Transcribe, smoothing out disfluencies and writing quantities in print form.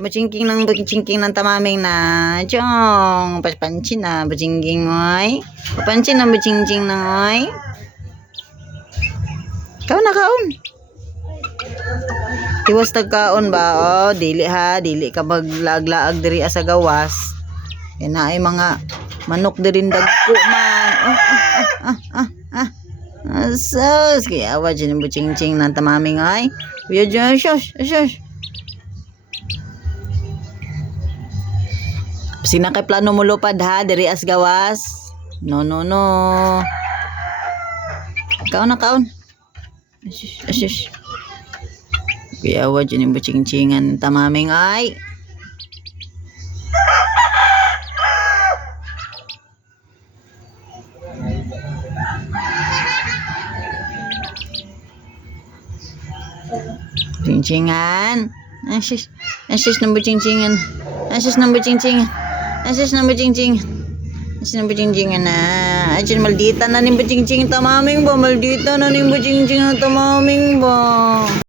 Bachingking ng tamaming na. Chong. Papansin na. Bachingking oy. Papansin na bachingking na oy. Kaon na kaon. Tiwas tagkaon ba? Oh, dili ha. Dili ka maglaag-laag diri sa gawas. Yan na ay mga manok dirin dagko man. Asos. Kaya awa dyan yung bachingking ng tamaming ay. Kuya dyan. Shush. Sinakay plano mo lupad ha, diri as gawas. No. Kaon na kaon. Ashush. Kaya awa dyan yung bachingkingan tamaming ay. Bachingkingan. Ashush ng bachingkingan. Asus ng bachingkingan na. Ayan, maldita na ni bachingkingan tamaming ba? Maldita na ni bachingkingan tamaming ba?